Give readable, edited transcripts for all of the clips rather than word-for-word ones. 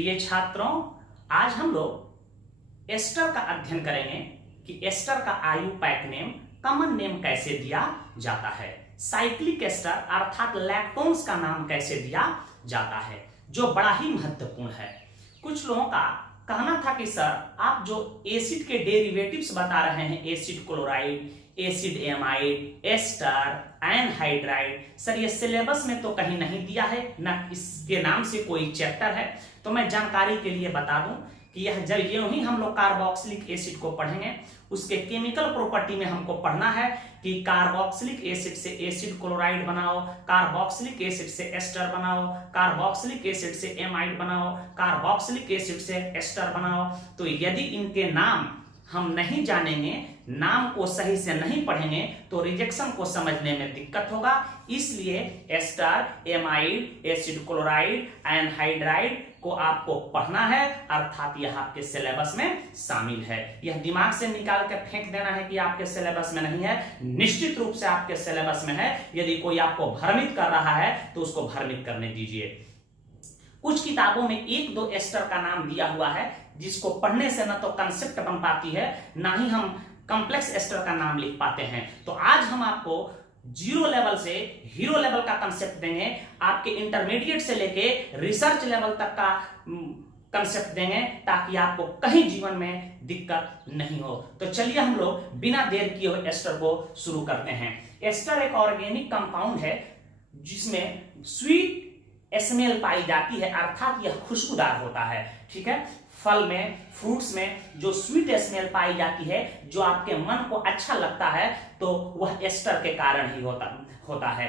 प्रिय छात्रों, आज हम लोग एस्टर का अध्ययन करेंगे कि एस्टर का आयुपैक नेम, कॉमन नेम कैसे दिया जाता है। साइक्लिक एस्टर अर्थात लैक्टोन्स का नाम कैसे दिया जाता है, जो बड़ा ही महत्वपूर्ण है। कुछ लोगों का कहना था कि सर आप जो एसिड के डेरिवेटिव्स बता रहे हैं, acid chloride, acid amide, ester, anhydride, sir ये सिलेबस में तो कहीं नहीं दिया है, ना इसके नाम से कोई चैप्टर है। तो मैं जानकारी के लिए बता दूं कि यह जब यूं ही हम लोग कार्बोक्सिलिक एसिड को पढ़ेंगे, उसके केमिकल प्रॉपर्टी में हमको पढ़ना है कि कार्बोक्सिलिक एसिड से एसिड क्लोराइड बनाओ, कार्बोक्सिलिक एसिड से एस्टर बनाओ, कार्बोक्सिलिक एसिड से एमाइड बनाओ, कार्बोक्सिलिक एसिड से एस्टर बनाओ। तो यदि इनके नाम हम नहीं जानेंगे, नाम को सही से नहीं पढ़ेंगे, तो रिजेक्शन को समझने में दिक्कत होगा। इसलिए ester, amide, acid chloride, anhydride को आपको पढ़ना है, अर्थात यह आपके सिलेबस में शामिल है। यह दिमाग से निकाल कर फेंक देना है कि आपके सिलेबस में नहीं है। निश्चित रूप से आपके सिलेबस में है। यदि कोई आपको भ्रमित कर रहा है तो उसको भ्रमित करने दीजिए। कुछ किताबों में एक दो एस्टर का नाम दिया हुआ है, जिसको पढ़ने से न तो कंसेप्ट बन पाती है, ना ही हम कॉम्प्लेक्स एस्टर का नाम लिख पाते हैं। तो आज हम आपको जीरो लेवल से हीरो लेवल का कंसेप्ट देंगे, आपके इंटरमीडिएट से लेके रिसर्च लेवल तक का कंसेप्ट देंगे, ताकि आपको कहीं जीवन में दिक्कत नहीं हो। तो चलिए हम लोग बिना देर किए हुए एस्टर को शुरू करते हैं। एस्टर एक ऑर्गेनिक कंपाउंड है जिसमें स्वीट स्मेल पाई जाती है, अर्थात यह खुशबूदार होता है। ठीक है, फल में, फ्रूट्स में जो स्वीट स्मेल पाई जाती है, जो आपके मन को अच्छा लगता है, तो वह एस्टर के कारण ही होता है।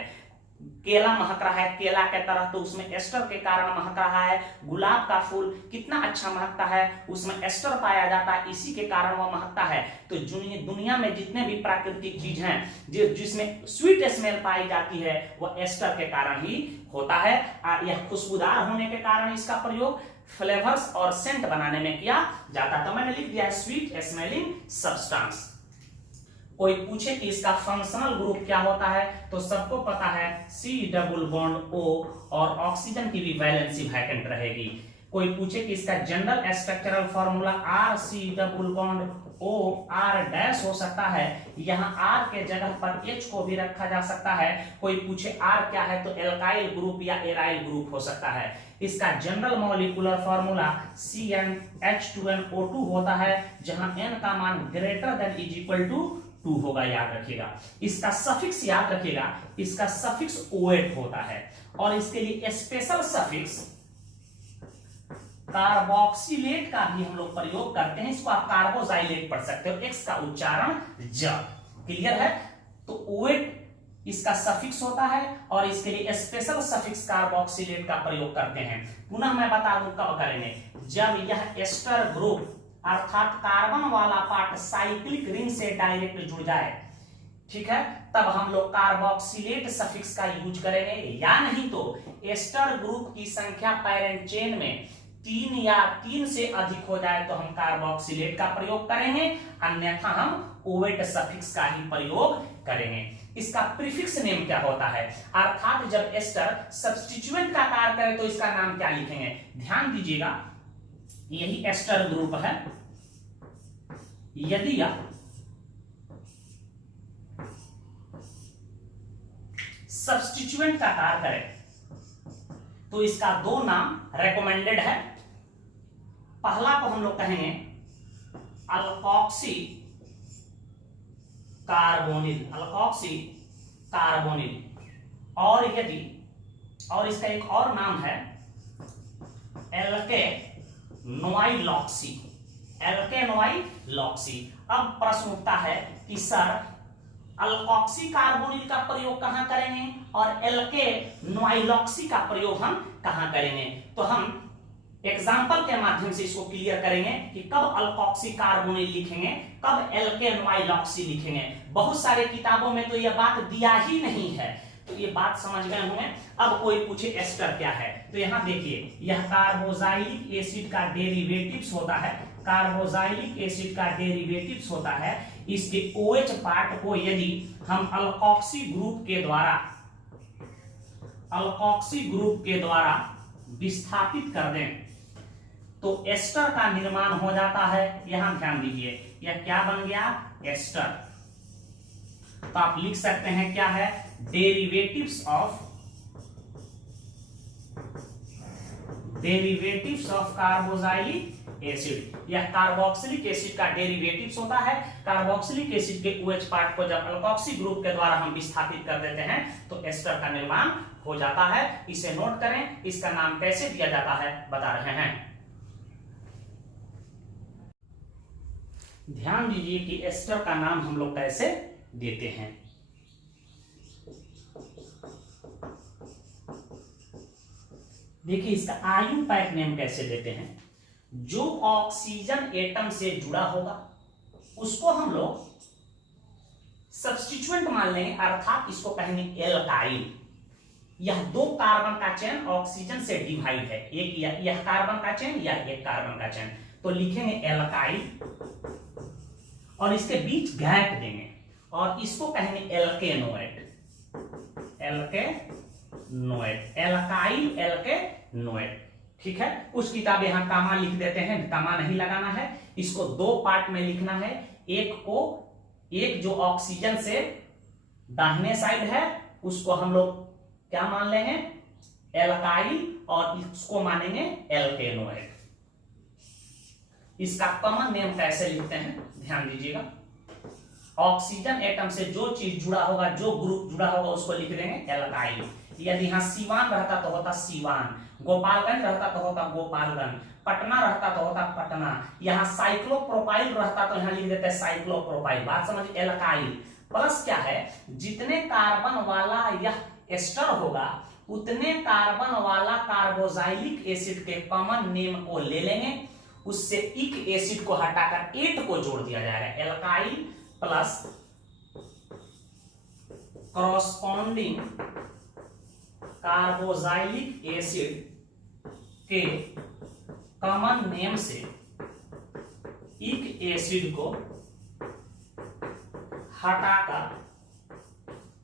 केला महक रहा है केला के तरह, तो उसमें एस्टर के कारण महक रहा है। गुलाब का फूल कितना अच्छा महकता है, उसमें एस्टर पाया जाता है, इसी के कारण वह महकता है। तो दुनिया में जितने भी प्राकृतिक चीज हैं जिसमें स्वीट स्मेल पाई जाती है, वह एस्टर के कारण ही होता है। यह खुशबूदार होने के कारण इसका प्रयोग फ्लेवर्स और सेंट बनाने में किया जाता है। तो मैंने लिख दिया है स्वीट स्मेलिंग सब्सटेंस। कोई पूछे कि इसका फंक्शनल ग्रुप क्या होता है, तो सबको पता है C डबल बॉन्ड O, और ऑक्सीजन की भी वैलेंसी वैकेंट रहेगी। कोई पूछे कि इसका general structural formula RC double bond O R dash हो सकता है, यहाँ R के जगह पर H को भी रखा जा सकता है। कोई पूछे R क्या है, तो एल्काइल ग्रुप या एराइल ग्रुप हो सकता है। इसका जनरल मॉलिक्यूलर फार्मूला CnH2nO2 होता है, जहां n का मान greater than is equal to 2 होगा, याद रखिएगा। इसका सफिक्स याद रखिएगा, इसका सफिक्स OH होता है, और इसके लिए स्पेशल सफिक्स कार्बोक्सिलेट का भी हम लोग प्रयोग करते हैं। इसको आप कार्बोजाइलेट पढ़ सकते हो, एक्स का उच्चारण ज। क्लियर है? तो OH इसका सफिक्स होता है, और इसके लिए स्पेशल सफिक्स कार्बोक्सिलेट का प्रयोग करते हैं। पुनः मैं बता दूं कब करेंगे, जब यह एस्टर ग्रुप अर्थात कार्बन वाला पार्ट साइक्लिक रिंग से डायरेक्ट जुड़ जाए, ठीक है, तब हम लोग कार्बोक्सिलेट सफिक्स का यूज करेंगे। या नहीं तो एस्टर ग्रुप की संख्या पैरेंट चेन में 3 या 3 से अधिक हो जाए तो हम कार्बोक्सिलेट का प्रयोग करेंगे, अन्यथा हम OH सफिक्स का ही प्रयोग करेंगे। इसका प्रीफिक्स नेम क्या होता है, अर्थात जब एस्टर सब्स्टिट्यूएंट का कार्य करे तो इसका नाम क्या लिखेंगे। ध्यान दीजिएगा, यही एस्टर ग्रुप है। यदि यह सब्स्टिट्यूएंट का कार्य करे तो इसका 2 नाम रेकमेंडेड है। पहला को हम लोग कहेंगे अल्कोक्सी कार्बोनिल, अल्कोक्सी कार्बोनिल, और इसका एक और नाम है एल्के नोआइलॉक्सी, एल्के नोआइलॉक्सी। अब प्रश्न उठता है कि सर अल्कोक्सी कार्बोनिल का प्रयोग कहां करेंगे और एल्के नोआइलॉक्सी का प्रयोग हम कहां करेंगे। तो हम एग्जाम्पल के माध्यम से इसको क्लियर करेंगे कि कब अल्कोक्सी कार्बोनिल लिखेंगे, कब एल्के नोआइलॉक्सी लिखेंगे। बहुत सारे किताबों में तो यह बात दिया ही नहीं है, तो ये बात समझ गए होंगे। अब कोई पूछे एस्टर क्या है, तो यहां देखिए, यह कार्बोजाइलिक एसिड का डेरिवेटिव्स होता है, कार्बोजाइलिक एसिड का डेरिवेटिव्स होता है। इसके OH पार्ट को यदि हम अल्कोक्सी ग्रुप के द्वारा विस्थापित कर दें, तो एस्टर का निर्माण हो जाता है। यहां ध्यान दीजिए, यह क्या बन गया, एस्टर। तो आप लिख सकते हैं क्या है, डेरिवेटिव्स ऑफ कार्बोक्सिलिक एसिड। यह कार्बोक्सिलिक एसिड का डेरिवेटिव्स होता है। कार्बोक्सिलिक एसिड के OH पार्ट को जब अल्कोक्सी ग्रुप के द्वारा हम विस्थापित कर देते हैं तो एस्टर का निर्माण हो जाता है। इसे नोट करें, इसका नाम कैसे दिया जाता है बता रहे हैं। ध्यान दीजिए कि एस्टर का नाम हम लोग कैसे देते हैं। देखिए इसका आयुपैक नेम कैसे देते हैं। जो ऑक्सीजन एटम से जुड़ा होगा उसको हम लोग सब्स्टिट्यूएंट मान लेंगे, अर्थात इसको कहेंगे एल्काइल। यह दो कार्बन का चेन ऑक्सीजन से डिवाइड है, एक यह कार्बन का चेन या एक कार्बन का चेन, तो लिखेंगे एल्काइल और इसके बीच गैप देंगे और इसको कहेंगे एल्केनोएट। एल्काइल एल्केनोएट, ठीक है। कुछ किताब यहां कामा लिख देते हैं, कामा नहीं लगाना है। इसको दो पार्ट में लिखना है। एक जो ऑक्सीजन से दाहिने साइड है उसको हम लोग क्या मान लेंगे, एल्काइल, और इसको मानेंगे एल्केनोएट। इसका कॉमन नेम कैसे लिखते हैं ध्यान दीजिएगा। ऑक्सीजन एटम से जो चीज जुड़ा होगा, जो ग्रुप जुड़ा होगा उसको लिख देंगे एल्काइल। यदि यहां सीवान रहता तो होता सीवान, गोपालगंज रहता तो होता गोपालगंज, पटना रहता तो होता पटना, यहां साइक्लोप्रोपाइल रहता तो यहां लिख देते हैं साइक्लोप्रोपाइल। बात समझ, एल्काइल प्लस क्या है, जितने कार्बन वाला यह एस्टर होगा उतने कार्बन वाला कार्बोक्सिलिक एसिड के कॉमन नेम को ले लेंगे, उससे इक एसिड को हटाकर एट को जोड़ दिया जाएगा। Alkyl plus corresponding carboxylic acid के कॉमन नेम से इक एसिड को हटाकर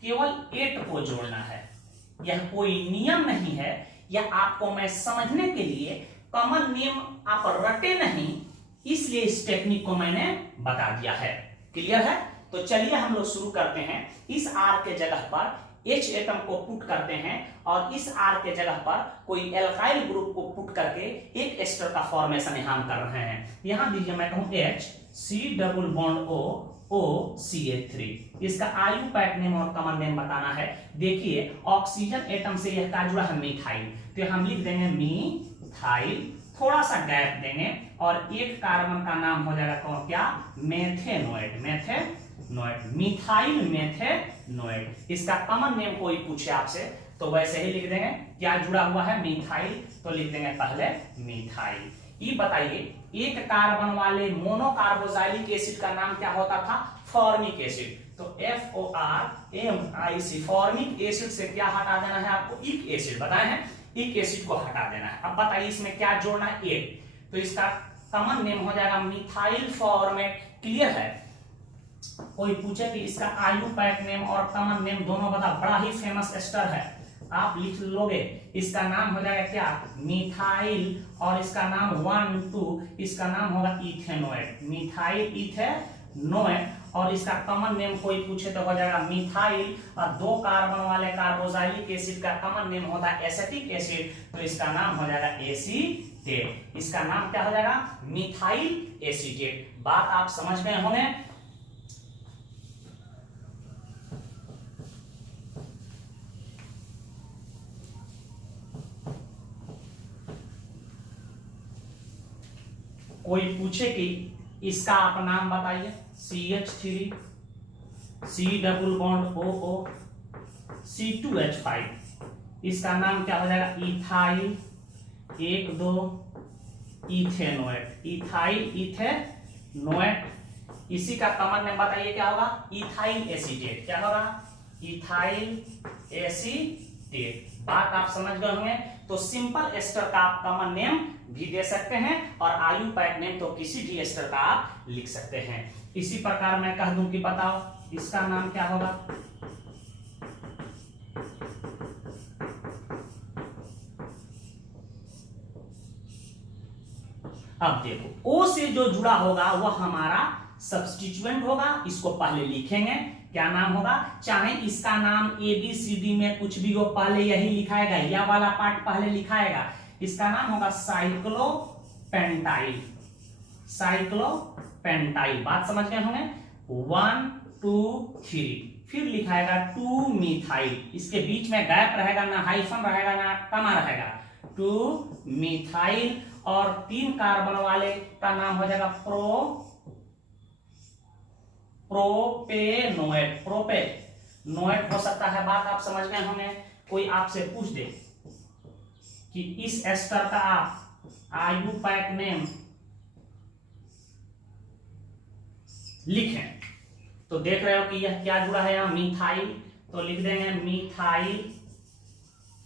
केवल एट को जोड़ना है। यह कोई नियम नहीं है, यह आपको मैं समझने के लिए, कॉमन नेम आप रटे नहीं इसलिए इस टेक्निक को मैंने बता दिया है। क्लियर है? तो चलिए हम लोग शुरू करते हैं। इस R के जगह पर H एटम को पुट करते हैं और इस R के जगह पर कोई एल्काइल ग्रुप को पुट करके एक एस्टर का फॉर्मेशन यहां कर रहे हैं। यहां दीजिए मैं कहूं H C double bond O OCH3। इसका आयुपैक नेम और कॉमन नेम बताना है। देखिए ऑक्सीजन एटम से यह का जुड़ा है मिथाइल, तो हम लिख देंगे मिथाइल, थोड़ा सा गैप देंगे और एक कार्बन का नाम हो जाएगा कौन, क्या, मेथेनोएट। मिथाइल मेथेनोएट। इसका कॉमन नेम कोई पूछे आपसे तो वैसे ही लिख देंगे, क्या जुड़ा हुआ है, मिथाइल, तो लिख देंगे पहले मिथाइल। ये बताइए एक कार्बन वाले मोनोकार्बोक्सिलिक एसिड का नाम क्या होता था, फॉर्मिक एसिड। तो FORMIC, फॉर्मिक एसिड से क्या हटा देना है आपको, इक एसिड बताए हैं, इक एसिड को हटा देना है। अब बताइए इसमें क्या जोड़ना है, एट, तो इसका कॉमन नेम हो जाएगा मिथाइल फॉर्मेट। क्लियर है? कोई पूछे कि इसका आयुपैक नेम और कॉमन नेम दोनों बता, बड़ा ही फेमस एस्टर है, आप लिख लोगे। इसका नाम हो जाएगा क्या, मिथाइल, और इसका नाम 1 2, इसका नाम होगा इथेनोएट, मिथाइल इथेनोएट। और इसका कॉमन नेम कोई पूछे तो हो जाएगा मिथाइल, और दो कार्बन वाले कार्बोक्सिलिक एसिड का कॉमन नेम होता है एसिटिक एसिड, तो इसका नाम हो जाएगा एसीटेट। इसका नाम क्या हो जाएगा, मिथाइल एसीटेट। बात आप समझ गए होंगे। कोई पूछे कि इसका आप नाम बताइए, CH3 C double bond OO C2H5, इसका नाम क्या हो जाएगा, इथाइल 1 2 इथेनोएट, इथाइल इथेनोएट। इसी का कॉमन नेम बताइए क्या होगा, इथाइल एसीटेट। क्या होगा, इथाइल एसीटेट। बात आप समझ गए होंगे। तो सिंपल एस्टर का आप कॉमन नेम भी दे सकते हैं और आयुपैक नेम तो किसी भी एस्टर का आप लिख सकते हैं। इसी प्रकार मैं कह दूं कि बताओ इसका नाम क्या होगा, अब देखो ओ से जो जुड़ा होगा वह हमारा सब्स्टिट्यूएंट होगा, इसको पहले लिखेंगे, क्या नाम होगा, चाहे इसका नाम ABCD में कुछ भी हो पहले यही लिखाएगा, यह वाला पार्ट पहले लिखाएगा, इसका नाम होगा साइक्लोपेंटाइल। साइक्लोपेंटाइल, बात समझ गए होंगे, 1 2 3, फिर लिखाएगा 2 मिथाइल, इसके बीच में गैप रहेगा, ना हाइफन रहेगा ना कमा रहेगा, 2 मिथाइल, और 3 कार्बन वाले का नाम हो जाएगा प्रोपेनोएट। प्रोपेनोएट हो सकता है, बात आप समझ गए होंगे। कोई आपसे पूछ दे कि इस एस्टर का आप आयुपैक नेम लिखें, तो देख रहे हो कि यह क्या जुड़ा है यहां, मिथाइल, तो लिख देंगे मिथाइल।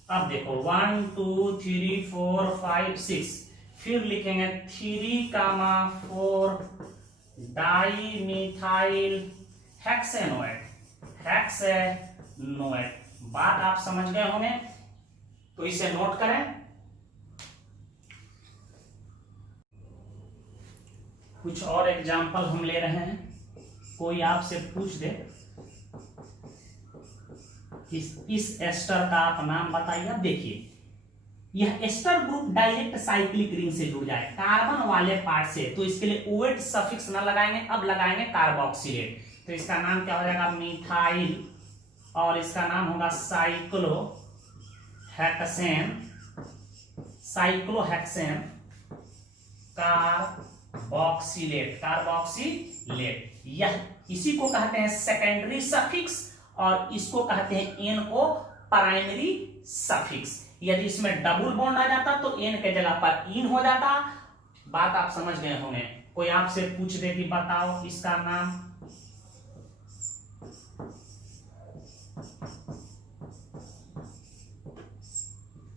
अब देखो 1 2 3 4 5 6, फिर लिखेंगे 3, 4 डाइमिथाइल हेक्सेनोएट। बात आप समझ गए होंगे, तो इसे नोट करें। कुछ और एग्जाम्पल हम ले रहे हैं। कोई आपसे पूछ दे इस एस्टर का आप नाम बताइए। अब देखिए यह ester group direct cyclic ring से जुड़ जाए कार्बन वाले पार्ट से, तो इसके लिए ओएट सफिक्स ना लगाएंगे, अब लगाएंगे कार्बोक्सिलेट, तो इसका नाम क्या हो जाएगा, मिथाइल, और इसका नाम होगा साइक्लोहेक्सेन कार्बोक्सिलेट। यह इसी को कहते हैं सेकेंडरी सफिक्स, और इसको कहते हैं एन को प्राइमरी सफिक्स। यदि इसमें डबल बॉन्ड आ जाता तो एन के जगह पर इन हो जाता। बात आप समझ गए होंगे। कोई आपसे पूछ दे कि बताओ इसका नाम,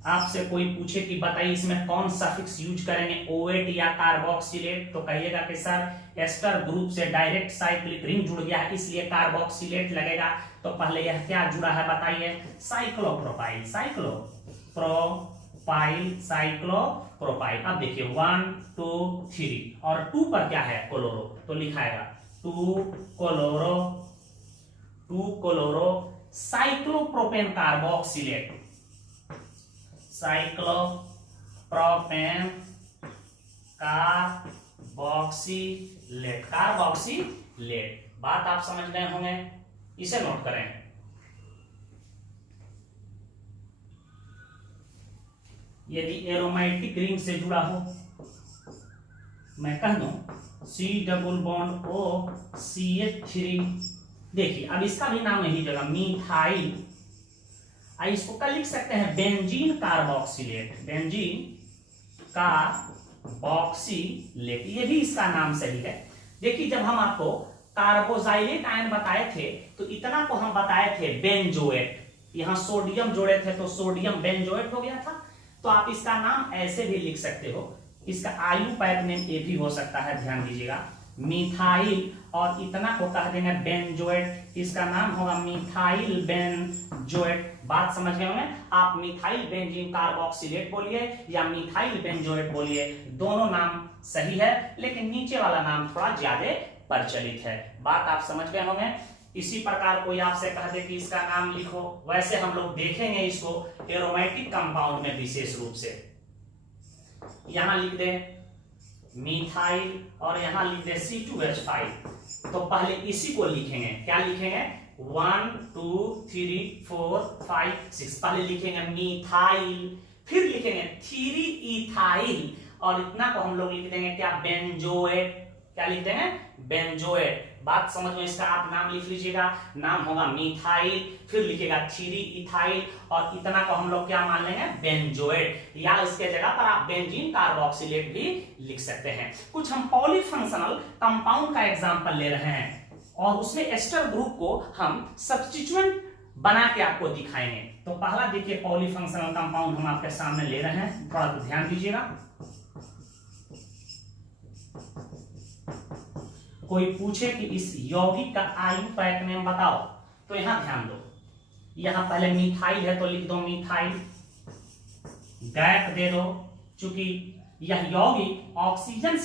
आपसे कोई पूछे कि बताइए इसमें कौन सफिक्स यूज करेंगे, ओएट या कार्बोक्सिलेट, तो कहिएगा कि सर एस्टर ग्रुप से डायरेक्ट साइक्लिक रिंग जुड़ गया है इसलिए कार्बोक्सिलेट लगेगा। तो पहले यह क्या जुड़ा है बताइए, साइक्लोप्रोपाइल। अब देखिए 1 2 3, और 2 पर क्या है, क्लोरो, तो लिखाएगा 2 chloro cyclopropane carboxylate. Cyclopropane carboxylate. बात आप समझ गए होंगे, इसे नोट करें। यदि एरोमेटिक रिंग से जुड़ा हो, मैं कह दूं C double bond O CH3, देखिए अब इसका भी नाम यही जगह मिथाइल, इसको क्या लिख सकते हैं, बेंजीन कार्बोक्सिलेट, ये भी इसका नाम सही है। देखिए जब हम आपको कार्बोजाइलेट आयन बताए थे तो इतना को हम बताए थे बेंजोएट, यहां सोडियम जोड़े थे तो सोडियम बेंजोएट हो गया था। तो आप इसका नाम ऐसे भी लिख सकते हो, इसका आयुपैक नेम ये भी हो सकता है, ध्यान दीजिएगा, मिथाइल, और इतना को कह देंगे बेंजोएट, इसका नाम होगा मिथाइल बेंजोएट। बात समझ गए होंगे। आप मिथाइल बेंजीन कार्बोक्सिलेट बोलिए या मिथाइल बेंजोएट बोलिए, दोनों नाम सही है, लेकिन नीचे वाला नाम थोड़ा ज्यादा प्रचलित है। बात आप समझ गए होंगे। इसी प्रकार कोई आपसे कह दे कि इसका नाम लिखो, वैसे हम लोग देखेंगे इसको एरोमेटिक कंपाउंड में विशेष रूप से। यहां लिख दे मिथाइल और यहां लिख दे C2H5, तो पहले इसी को लिखेंगे, क्या लिखेंगे, 1 2 3 4 5 6, पहले लिखेंगे मिथाइल, फिर लिखेंगे 3 इथाइल, और इतना को हम लोग लिख देंगे क्या, बेंजोएट, क्या लिख देंगे, बेंजोएट। बात समझ में, इसका आप नाम लिख लीजिएगा, नाम होगा मिथाइल, फिर लिखेगा 3 इथाइल, और इतना को हम लोग क्या मान लेंगे, बेंजोएट, या इसके जगह पर आप बेंजीन कार्बोक्सिलेट भी लिख सकते हैं। कुछ हम पॉलीफंक्शनल कंपाउंड का एग्जांपल ले रहे हैं और उसमें एस्टर ग्रुप को हम सब्स्टिट्यूएंट बना के आपको दिखाएंगे। तो पहला देखिए पॉलीफंक्शनल कंपाउंड हम आपके सामने ले रहे हैं, थोड़ा ध्यान दीजिएगा। कोई पूछे कि इस यौगिक का आयुपैक नेम बताओ, तो यहां ध्यान दो, यहां पहले मिथाइल है तो लिख दो मिथाइल, गैप दे दो, चूंकि यह यौगिक ऑक्सीजन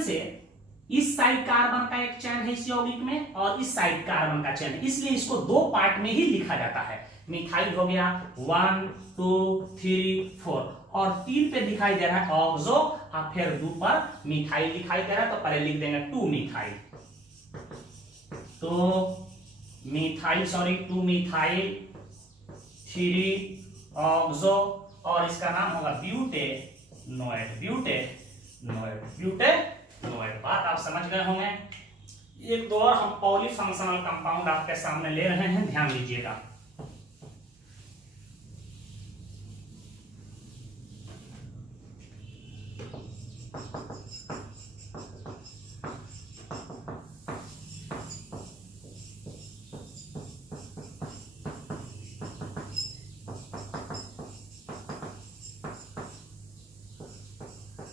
से इस साइड कार्बन का एक चैन है इस यौगिक में और इस साइड कार्बन का चैन है, इसलिए इसको दो पार्ट में ही लिखा जाता है। मिथाइल हो गया 1 2 3 4 और 3 पे दिखाई दे रहा है ऑक्सो और फिर 2 पर मिथाइल दिखाई दे रहा है, तो पहले लिख देंगे 2 मिथाइल, तो मिथाइल 2 मिथाइल 3 ऑक्सो और इसका नाम होगा ब्यूटेनोएट। बात आप समझ गए होंगे। एक दो और हम पॉलीफंक्शनल कंपाउंड आपके सामने ले रहे हैं, ध्यान दीजिएगा।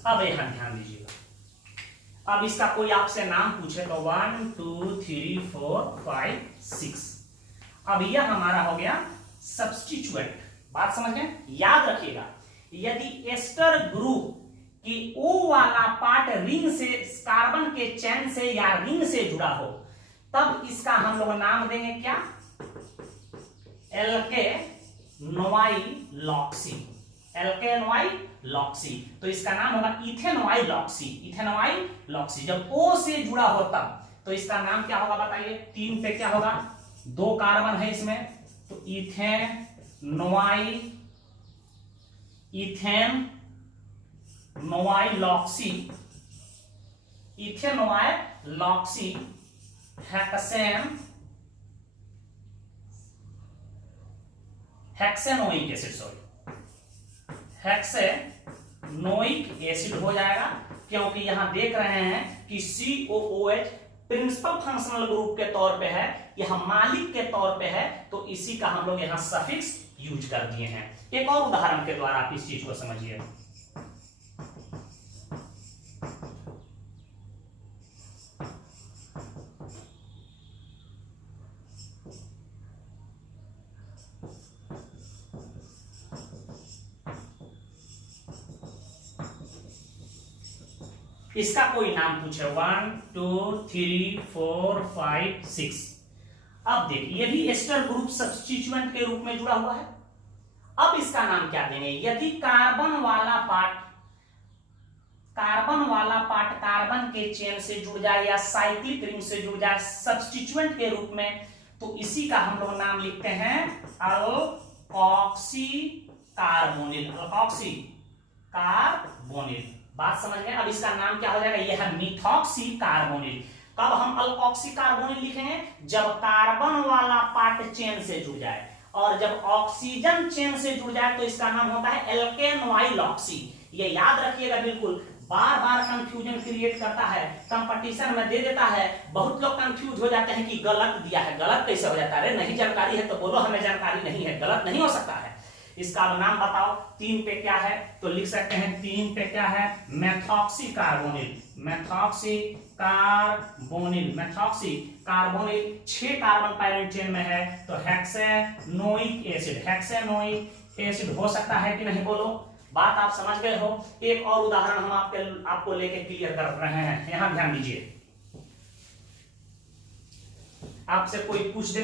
अब यहां ध्यान दीजिएगा। अब इसका कोई आपसे नाम पूछे तो 1 2 3 4 5 6। अब यह हमारा हो गया सब्स्टिट्यूएंट। बात समझ गए? याद रखिएगा, यदि एस्टर ग्रुप की O वाला पार्ट रिंग से कार्बन के चैन से या रिंग से जुड़ा हो, तब इसका हम लोग नाम देंगे क्या? एल्केनोइलॉक्सी। तो इसका नाम होगा इथेनोइलॉक्सी। जब O से जुड़ा हो तब, तो इसका नाम क्या होगा बताइए? 3 पे क्या होगा? 2 कार्बन है इसमें, तो इथेनोइलॉक्सी हेक्सेनोइक एसिड हो जाएगा, क्योंकि यहां देख रहे हैं कि COOH प्रिंसिपल फंक्शनल ग्रुप के तौर पे है, यह मालिक के तौर पे है, तो इसी का हम लोग यहां सफिक्स यूज कर दिए हैं। एक और उदाहरण के द्वारा आप इस चीज को समझिए। इसका कोई नाम पूछे 1 2 3 4 5 6। अब देखिए, ये भी एस्टर ग्रुप सब्स्टिट्यूएंट के रूप में जुड़ा हुआ है। अब इसका नाम क्या देंगे? यदि कार्बन वाला पार्ट कार्बन के चेन से जुड़ जाए या साइक्लिक रिंग से जुड़ जाए सब्स्टिट्यूएंट के रूप में, तो इसी का हम लोग नाम लिखते हैं अल्कोक्सी कार्बोनिल। बात समझ गए? अब इसका नाम क्या हो जाएगा? यह है मिथॉक्सी कार्बोनिल। कब हम अल्कोक्सी कार्बोनिल लिखेंगे? जब कार्बन वाला पार्ट चेन से जुड़ जाए, और जब ऑक्सीजन चेन से जुड़ जाए तो इसका नाम होता है एल्केनोइलॉक्सी। ये याद रखिएगा, बिल्कुल बार बार कंफ्यूजन क्रिएट करता है, कंपटीशन में दे देता है। बहुत लोग कंफ्यूज हो जाते हैं कि गलत दिया है। गलत कैसे हो जाता है? अरे नहीं जानकारी है तो बोलो हमें जानकारी नहीं है, गलत नहीं हो सकता है। इसका नाम बताओ। 3 पे क्या है? तो लिख सकते हैं 3 पे क्या है? Methoxy carbonyl. 6 carbon parent chain में है, तो हेक्सेनोइक एसिड हो सकता है कि नहीं? बोलो, बात आप समझ गए हो। एक और उदाहरण हम आपको लेके क्लियर कर रहे हैं, यहां ध्यान दीजिए। आपसे कोई पूछ दे,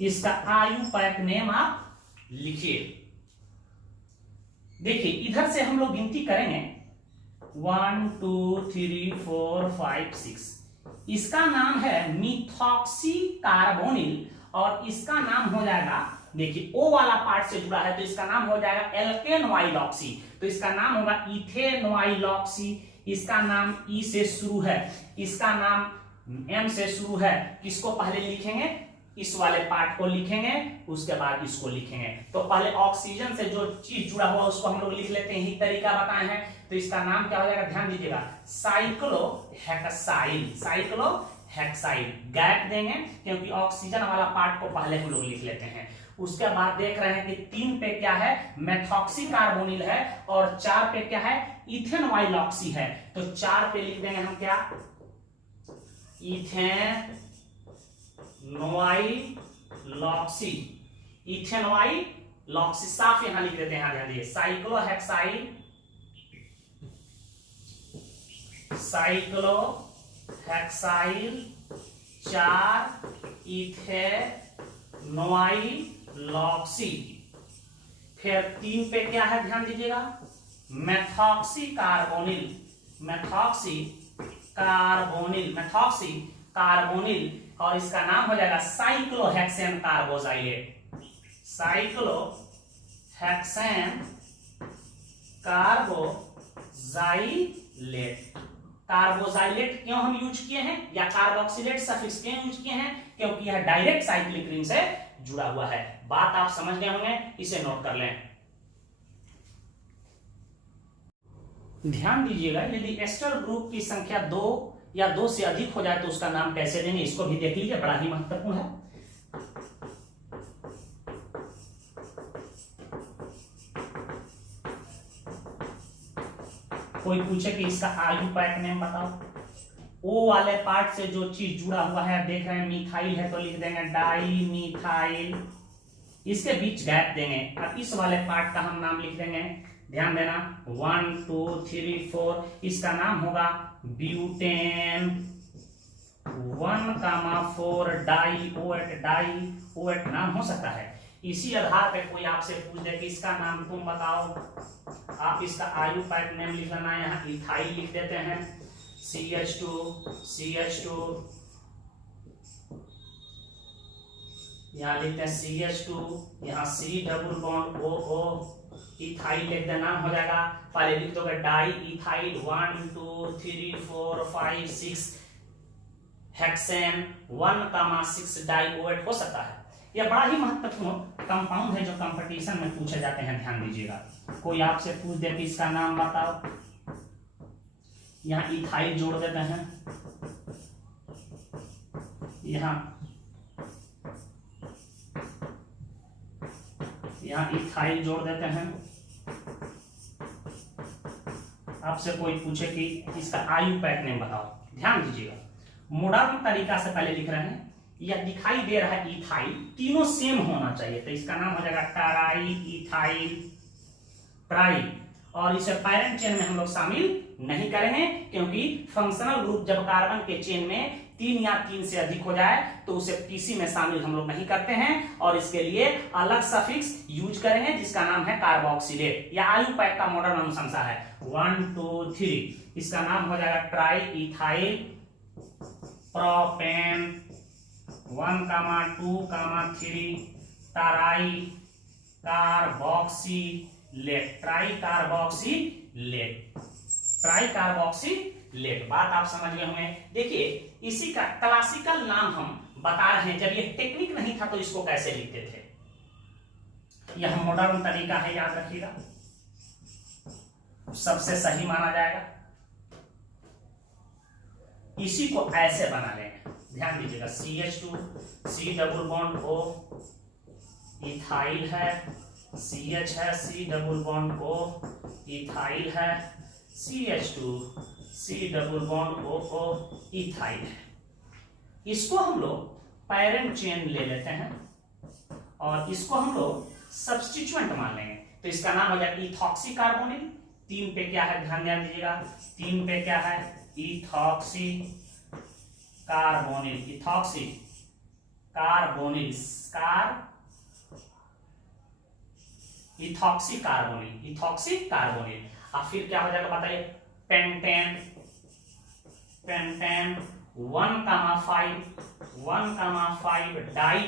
इसका आयुपैक नेम आप लिखिए। देखिए, इधर से हम लोग गिनती करेंगे 1 2 3 4 5 6। इसका नाम है मिथॉक्सी कार्बोनिल और इसका नाम हो जाएगा, देखिए O वाला पार्ट से जुड़ा है तो इसका नाम हो जाएगा एल्केनोइलॉक्सी, तो इसका नाम होगा इथेनोइलॉक्सी। इसका नाम E से शुरू है, इसका नाम M से शुरू है। किसको पहले लिखेंगे? इस वाले पार्ट को लिखेंगे, उसके बाद इसको लिखेंगे। तो पहले ऑक्सीजन से जो चीज जुड़ा हुआ उसको हम लोग लिख लेते हैं, यही तरीका बताए हैं। तो इसका नाम क्या हो जाएगा? ध्यान दीजिएगा, साइक्लोहेक्साइल। गैप देंगे क्योंकि ऑक्सीजन वाला पार्ट को पहले हम लोग लिख लेते हैं। उसके बाद देख रहे हैं कि 3 पे क्या है, मेथॉक्सी कार्बोनिल है, और 4 पे क्या है, इथेनॉइलॉक्सी है। तो 4 पे लिख देंगे हम क्या, इथेनॉइलॉक्सी। इथेनॉइलॉक्सी साफ यहां लिख देते हैं, यहां ध्यान दीजिए, साइक्लोहेक्साइल, साइक्लोहेक्साइल 4 इथेनॉइलॉक्सी। फिर 3 पे क्या है, ध्यान दीजिएगा, methoxy carbonyl, methoxy carbonyl, methoxy carbonyl, और इसका नाम हो जाएगा साइक्लोहेक्सेन कार्बोजाइलेट, साइक्लोहेक्सेन कार्बोजाइलेट। कार्बोजाइलेट क्यों हम यूज किए हैं, या कार्बोक्सिलेट सफिक्स क्यों यूज किए हैं, क्योंकि यह डायरेक्ट साइक्लिक रिंग से जुड़ा हुआ है। बात आप समझ गए होंगे, इसे नोट कर लें। ध्यान दीजिएगा, यदि एस्टर ग्रुप की संख्या 2 या 2 से अधिक हो जाए तो उसका नाम कैसे देंगे, इसको भी देख लीजिए, बड़ा ही महत्वपूर्ण है। कोई पूछे कि इसका आयुपैक नेम बताओ, ओ वाले पार्ट से जो चीज जुड़ा हुआ है, देख रहे हैं मिथाइल है तो लिख देंगे डाई मिथाइल, इसके बीच गैप देंगे। अब इस वाले पार्ट का हम नाम लिख देंगे, ध्यान देना, 1 2 3 4, इसका नाम होगा ब्यूटेन 1,4 डाई ओएट नाम हो सकता है। इसी आधार पे कोई आपसे पूछ दे कि इसका नाम तुम बताओ, आप इसका आयुपैक नेम लिख लेना, यहाँ इथाइल लिख देते हैं, CH2 यहाँ लिखते हैं CH2, यहाँ C double bond OO, ethyl लिख देना, नाम हो जाएगा। पहले लिख दोगे diethyl 1 2 3 4 5 6 hexane 1,6 dioate हो सकता है। यह बड़ा ही महत्वपूर्ण कंपाउंड है जो कंपटीशन में पूछे जाते हैं, ध्यान दीजिएगा। कोई आपसे पूछ दे कि इसका नाम बताओ, यहाँ इथाइल जोड़ देते हैं, यहाँ इथाइल जोड़ देते हैं। आपसे कोई पूछे कि इसका आयुपैक नेम बताओ, ध्यान दीजिएगा, मॉडर्न तरीका से पहले लिख रहे हैं, यह दिखाई दे रहा है इथाइल, तीनों सेम होना चाहिए, तो इसका नाम हो जाएगा टराई इथाइल ट्राई, और इसे पैरेंट चेन में हम लोग शामिल नहीं करेंगे, क्योंकि फंक्शनल ग्रुप जब कार्बन के चेन में 3 या 3 से अधिक हो जाए तो उसे पीसी में शामिल हम लोग नहीं करते हैं, और इसके लिए अलग सफिक्स यूज करेंगे जिसका नाम है कार्बोक्सिलेट। यह आयुपैक का मॉडर्न अनुशंसा है, 1 2 3, इसका नाम हो जाएगा try ethyl propane 1, 2, 3 try carboxylate, try carboxylate. बात आप समझ गए होंगे। देखिए, इसी का क्लासिकल नाम हम बता रहे हैं, जब ये टेक्निक नहीं था तो इसको कैसे लिखते थे, यह मॉडर्न तरीका है, याद रखिएगा, सबसे सही माना जाएगा। इसी को ऐसे बना लेंगे, ध्यान दीजिएगा, CH2 C double bond O, ethyl है, CH है, C double bond O, ethyl है, CH2 C double bond OO, ethyl है। इसको हम लोग पैरेंट चेन ले लेते हैं और इसको हम लोग सब्स्टिट्यूएंट मान लेंगे, तो इसका नाम हो जाएगा इथॉक्सी कार्बोनिल। 3 पे क्या है, ध्यान दीजिएगा, 3 पे क्या है, ethoxy carbonyl, ethoxy carbonyl, ethoxy carbonyl, ethoxy carbonyl. अब फिर क्या हो जाएगा बताइए, पेंटेन 1,5 डाई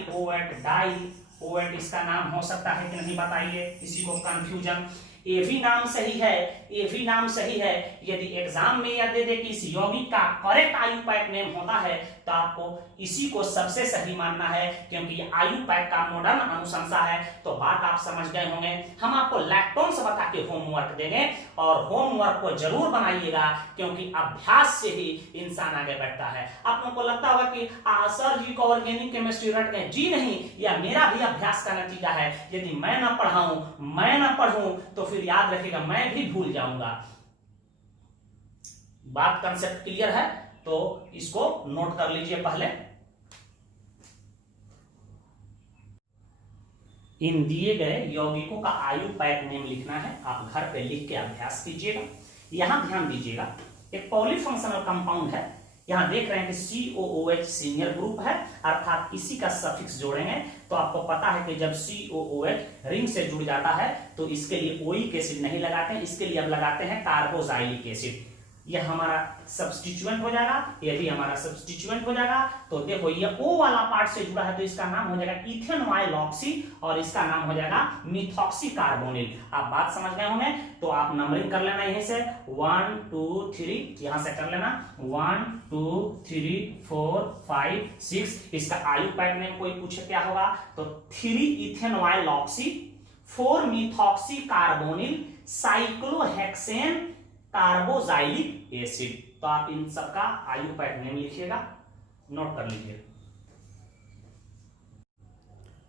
ओएट, इसका नाम हो सकता है कि नहीं बताइए, किसी को कंफ्यूजन। ये भी नाम सही है, ये भी नाम सही है। यदि एग्जाम में यह दे दे कि इस यौगिक का करेक्ट आयुपैक नेम होता है तो आपको इसी को सबसे सही मानना है, क्योंकि ये आयुपैक का मॉडर्न अनुशंसा है। तो बात आप समझ गए होंगे। हम आपको लैक्टोन्स बता के होमवर्क देंगे और होमवर्क को जरूर बनाइएगा, क्योंकि अभ्यास से ही इंसान आगे बढ़ता है। आप लोगों को लगता होगा कि सर जी को ऑर्गेनिक केमिस्ट्री रट गए। जी नहीं, यह मेरा भी अभ्यास का नतीजा है। यदि मैं ना पढ़ाऊं, मैं ना पढ़ूं तो फिर याद रखिएगा मैं भी भूल जाऊंगा। बात कंसेप्ट क्लियर है तो इसको नोट कर लीजिए। पहले इन दिए गए यौगिकों का आयुपैक नेम लिखना है। आप घर पे लिख के अभ्यास कीजिएगा। यहां ध्यान दीजिएगा, एक पॉलीफंक्शनल कंपाउंड है। यहां देख रहे हैं कि COOH सिंगल ग्रुप है, अर्थात इसी का सफिक्स जोड़ेंगे तो आपको पता है कि जब COOH रिंग से जुड़ जाता है तो इसके लिए ओइक एसिड नहीं लगाते हैं, इसके लिए अब लगाते हैं कार्बोक्सिलिक एसिड। यह हमारा सब्स्टिट्यूएंट हो जाएगा, यह भी हमारा सब्स्टिट्यूएंट हो जाएगा। तो देखो ये O वाला पार्ट से जुड़ा है तो इसका नाम हो जाएगा इथेनॉइल ऑक्सी और इसका नाम हो जाएगा मिथॉक्सी कार्बोनिल। आप बात समझ गए होंगे। तो आप नंबरिंग कर लेना यहीं से 1 2 3, यहां से कर लेना 1 2 3 4 5 6। इसका आयुपैक नेम कोई पूछे क्या होगा तो 3 ethanoyl oxy 4 methoxy carbonyl cyclohexane carboxylic acid. तो आप इन सबका आयुपैक नेम लिखिएगा, नोट कर लीजिए।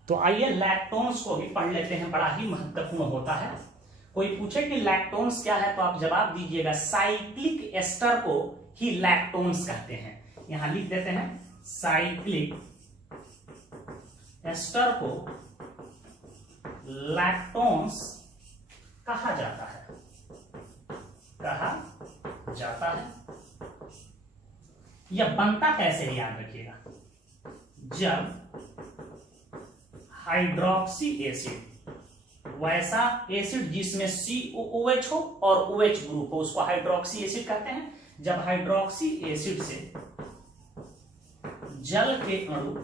तो आइए लैक्टोन्स को भी पढ़ लेते हैं, बड़ा ही महत्वपूर्ण होता है। कोई पूछे कि लैक्टोन्स क्या है तो आप जवाब दीजिएगा साइक्लिक एस्टर को ही लैक्टोन्स कहते हैं। यहां लिख देते हैं साइक्लिक एस्टर को लैक्टोन्स कहा जाता है, कहा जाता है। यह बनता कैसे है याद रखिएगा, जब हाइड्रोक्सी एसिड, वैसा एसिड जिसमें COOH हो और OH ग्रुप हो उसको हाइड्रोक्सी एसिड कहते हैं। जब हाइड्रोक्सी एसिड से जल के अणु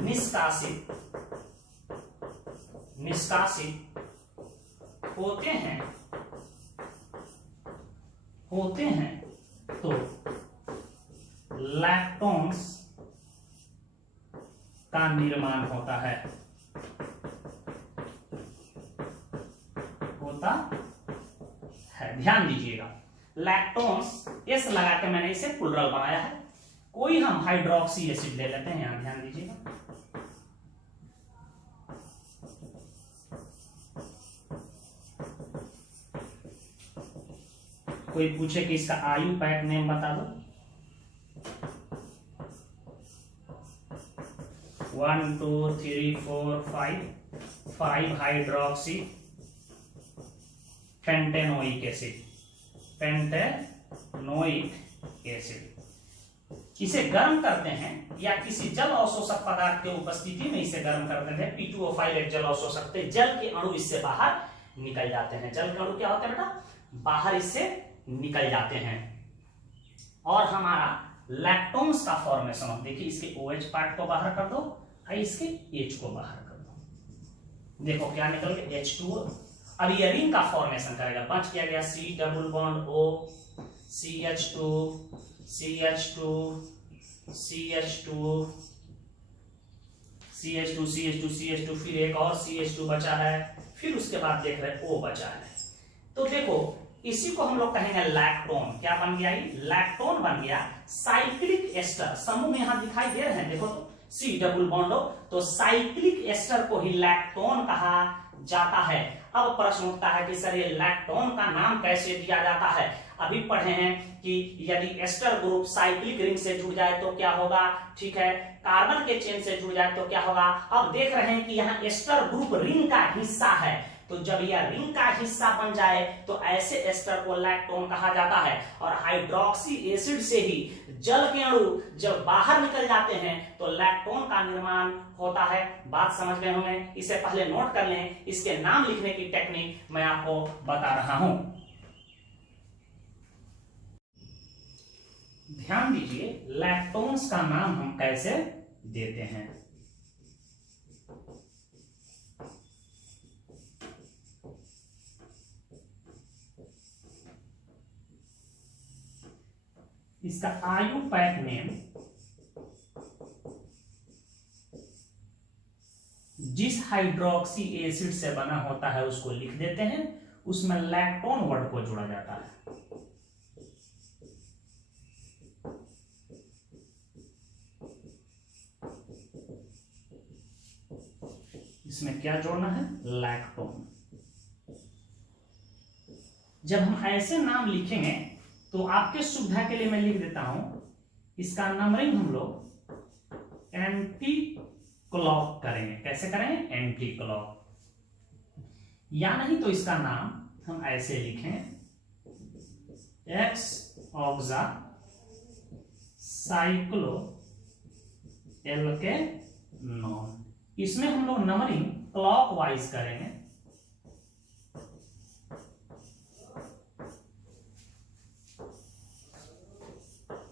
निष्कासित होते हैं तो लैक्टोन्स का निर्माण होता है, ध्यान दीजिएगा। लैक्टोन्स एस लगा के मैंने इसे प्लुरल बनाया है। कोई हम हाइड्रोक्सी एसिड ले लेते हैं, यहां ध्यान दीजिएगा। कोई पूछे कि इसका आयुपैक नेम बता दो, 1 2 3 4 5 हाइड्रोक्सी पेंटेनोइक एसिड। इसे गर्म करते हैं या किसी जल अवशोषक पदार्थ के उपस्थिति में इसे गर्म करते हैं। P2O5 एक जल अवशोषक थे, जल के अणु इससे बाहर निकल जाते हैं। जल के अणु क्या होते हैं बेटा, बाहर इससे निकल जाते हैं और हमारा लैक्टोन्स का फॉर्मेशन। देखिए इसके OH पार्ट को बाहर कर दो और इसके H को बाहर कर दो। देखो क्या निकल गया H2O। अब ये रिंग का फॉर्मेशन करेगा, बच क्या गया C double bond O CH2 CH2 CH2 CH2 CH2 CH2, फिर एक और CH2 बचा है, फिर उसके बाद देख रहे O बचा है। तो देखो इसी को हम लोग कहेंगे लैक्टोन। क्या बन गया, लैक्टोन बन गया। साइक्लिक एस्टर समूह यहां दिखाई दे रहे हैं, देखो तो C डबल बॉन्ड, तो साइक्लिक एस्टर को ही लैक्टोन कहा जाता है। अब प्रश्न उठता है कि सर ये लैक्टोन का नाम कैसे दिया जाता है। अभी पढ़े हैं कि यदि एस्टर ग्रुप साइक्लिक रिंग से जुड़ जाए तो क्या होगा, ठीक है, कार्बन के चेन से जुड़ जाए तो क्या होगा। अब देख रहे हैं कि यहाँ एस्टर ग्रुप रिंग का हिस्सा है, तो जब यह रिंग का हिस्सा बन जाए तो ऐसे एस्टर को लैक्टोन कहा जाता है। और हाइड्रोक्सी एसिड से ही जल के अणु जब बाहर निकल जाते हैं तो लैक्टोन का निर्माण होता है। बात समझ गए होंगे। इसे पहले नोट कर लें, इसके नाम लिखने की टेक्निक मैं आपको बता रहा हूं। ध्यान दीजिए लैक्टोन्स का नाम हम कैसे देते हैं। इसका आयुपैक नेम जिस हाइड्रोक्सी एसिड से बना होता है उसको लिख देते हैं, उसमें लैक्टोन वर्ड को जोड़ा जाता है। इसमें क्या जोड़ना है? लैक्टोन। जब हम ऐसे नाम लिखेंगे तो आपके सुविधा के लिए मैं लिख देता हूं, इसका नंबरिंग हम लोग एंटी क्लॉक करेंगे। कैसे करेंगे? Anti clock. या नहीं तो इसका नाम हम ऐसे लिखें, एक्स ऑक्सा साइक्लो एल्केनॉन। इसमें हम लोग नंबरिंग क्लॉक वाइज करेंगे।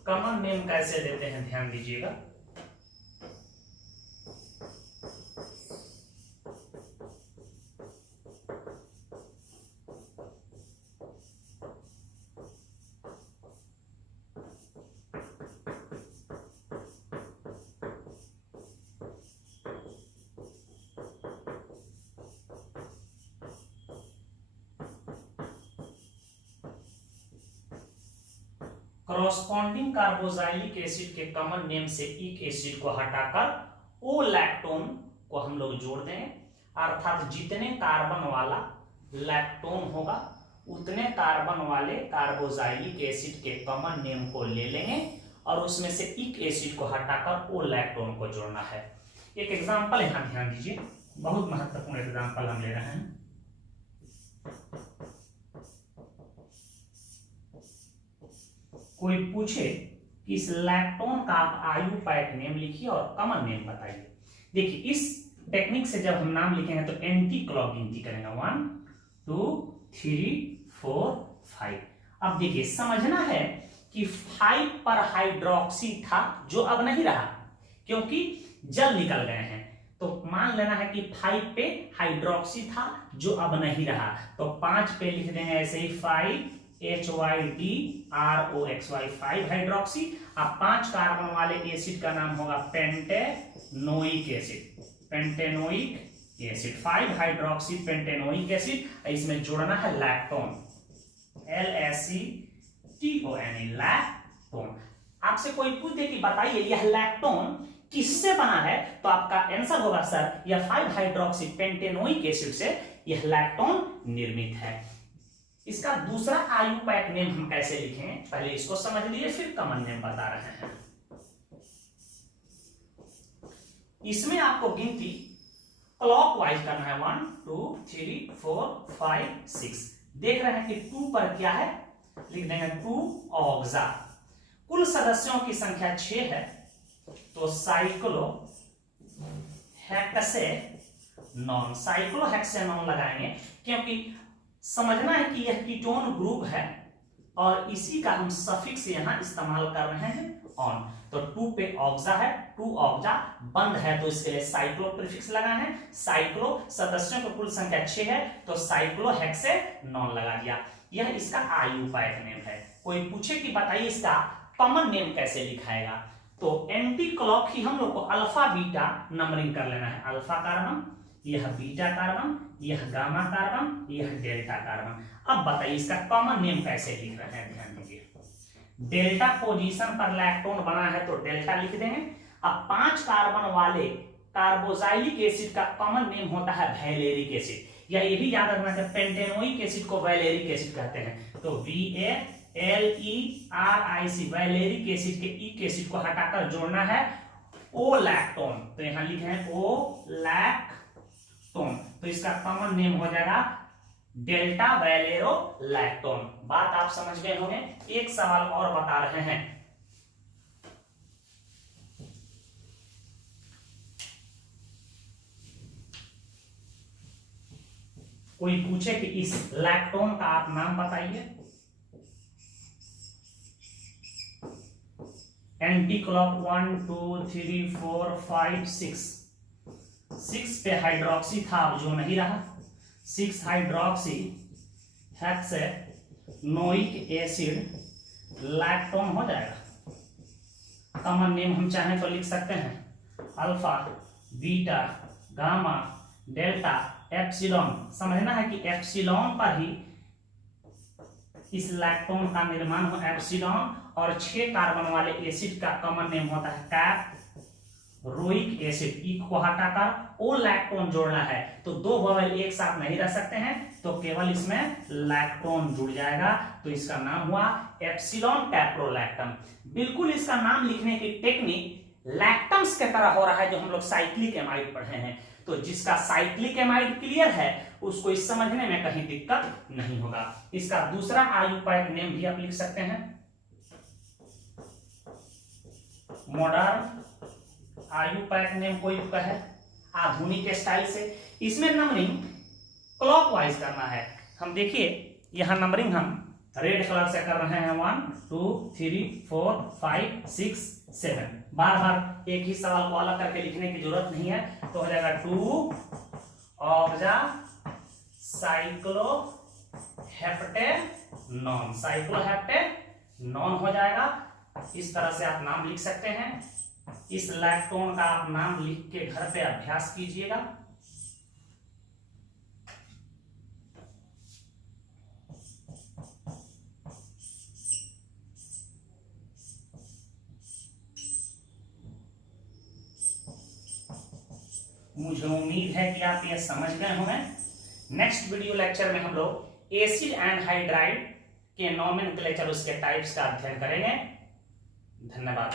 कॉमन नेम कैसे देते हैं ध्यान दीजिएगा। कॉरस्पॉन्डिंग कार्बोक्सिलिक एसिड के कॉमन नेम से इक एसिड को हटाकर ओ लैक्टोन को हम लोग जोड़ देंगे, अर्थात जितने कार्बन वाला लैक्टोन होगा उतने कार्बन वाले कार्बोक्सिलिक एसिड के कॉमन नेम को ले लेंगे और उसमें से इक एसिड को हटाकर ओ लैक्टोन को जोड़ना है। एक एग्जांपल यहां ध्यान दीजिए, बहुत महत्वपूर्ण एग्जांपल हम ले रहे हैं। कोई पूछे कि इस लैक्टोन का आप आयुपैक नेम लिखिए और कॉमन नेम बताइए। देखिए इस टेक्निक से जब हम नाम लिखेंगे तो एंटी क्लॉक गिनती करेंगे, 1 2 3 4 5। अब देखिए समझना है कि 5 पर हाइड्रोक्सी था जो अब नहीं रहा क्योंकि जल निकल गए हैं, तो मान लेना है कि 5 पे हाइड्रोक्सी था जो अब नहीं रहा, तो 5 पे लिख देंगे ऐसे ही 5 HYDROXY 5 हाइड्रोक्सी। अब 5 कार्बन वाले एसिड का नाम होगा pentanoic acid, pentanoic acid 5 hydroxy pentanoic acid. इसमें जोड़ना है लैक्टोन, LACTON, लैक्टोन। आपसे कोई पूछे कि बताइए यह लैक्टोन किससे बना है, तो आपका आंसर होगा सर यह 5 हाइड्रोक्सी पेंटेनोइक एसिड से यह लैक्टोन निर्मित है। इसका दूसरा आयुपैक नेम हम कैसे लिखें, पहले इसको समझ लीजिए फिर कॉमन नेम बता रहे हैं। इसमें आपको गिनती क्लॉकवाइज करना है, 1 2 3 4 5 6। देख रहे हैं कि 2 पर क्या है, लिख देंगे 2 ऑक्सा। कुल सदस्यों की संख्या 6 है, तो साइक्लो हेक्सेनॉन, साइक्लो हेक्सेनॉन लगाएंगे क्योंकि समझना है कि यह कीटोन ग्रुप है और इसी का हम सफिक्स यहां इस्तेमाल कर रहे हैं ऑन। तो 2 पे ऑक्सा है, 2 ऑक्सा बंद है तो इसके लिए साइक्लो प्रीफिक्स लगाए हैं। साइक्लो सदस्यों की कुल संख्या 6 है तो साइक्लो हेक्सेनॉन लगा दिया। यह इसका आयुपैक नेम है। कोई पूछे कि बताइए इसका कॉमन नेम कैसे लिखाएगा, तो एंटी क्लॉक ही हम लोग को अल्फा बीटा नंबरिंग कर लेना है। अल्फा कार्बन, यह बीटा कार्बन, यह गामा कार्बन, यह डेल्टा कार्बन। अब बताइए इसका कॉमन नेम कैसे लिख रहे हैं, ध्यान दीजिए। डेल्टा पोजीशन पर लैक्टोन बना है तो डेल्टा लिख देंगे। अब 5 कार्बन वाले कार्बोक्सिलिक एसिड का कॉमन नेम होता है वैलेरिक एसिड, या ये भी याद रखना है पेंटेनोइक एसिड को वैलेरिक एसिड कहते हैं। तो VALERIC वैलेरिक एसिड के इक एसिड को हटाकर जोड़ना है ओ लैक्टोन, तो यहां लिखे हैं ओ लैक्टोन, तो इसका कॉमन नेम हो जाएगा डेल्टा वैलेरो लैक्टोन। बात आप समझ गए होंगे। एक सवाल और बता रहे हैं, कोई पूछे कि इस लैक्टोन का आप नाम बताइए। एंटी क्लॉक 1 2 3 4 5 6 पे हाइड्रोक्सी था अब जो नहीं रहा, 6 हाइड्रोक्सी हेक्सेनोइक एसिड लैक्टोन हो जाएगा। कॉमन नेम हम चाहें तो लिख सकते हैं alpha, beta, gamma, delta, epsilon. समझना है कि एप्सिलॉन पर ही इस लैक्टोन का निर्माण हो। एप्सिलॉन और 6 कार्बन वाले एसिड का कॉमन नेम होता है कैप्रोइक एसिड। ई को हटाकर ओ लैक्टोन जोड़ना है तो 2 वोवेल एक साथ नहीं रह सकते हैं, तो केवल इसमें लैक्टोन जुड़ जाएगा, तो इसका नाम हुआ एप्सिलॉन कैप्रोलैक्टम। बिल्कुल इसका नाम लिखने की टेक्निक लैक्टम्स के तरह हो रहा है जो हम लोग साइक्लिक एमाइड पढ़े हैं। तो जिसका साइक्लिक एमाइड क्लियर है उसको इस समझने में कहीं दिक्कत नहीं होगा। इसका दूसरा आयुपायक नेम भी आप लिख सकते हैं, मॉडर्न आयुपायक नेम कोई का है आधुनिक स्टाइल से। इसमें नंबरिंग क्लॉकवाइज करना है। हम देखिए यहां नंबरिंग हम रेड कलर से कर रहे हैं 1 2 3 4 5 6 7। बार बार एक ही सवाल को अलग करके लिखने की जरूरत नहीं है, तो हो जाएगा 2 ऑक्सा साइक्लोहेप्टेनॉन। साइक्लोहेप्टेनॉन हो जाएगा। इस तरह से आप नाम लिख सकते हैं। इस लैक्टोन का आप नाम लिख के घर पे अभ्यास कीजिएगा। मुझे उम्मीद है कि आप ये समझ गए होंगे। नेक्स्ट वीडियो लेक्चर में हम लोग एसिड एंड हाइड्राइड के नोमेनक्लेचर, उसके टाइप्स का अध्ययन करेंगे। धन्यवाद।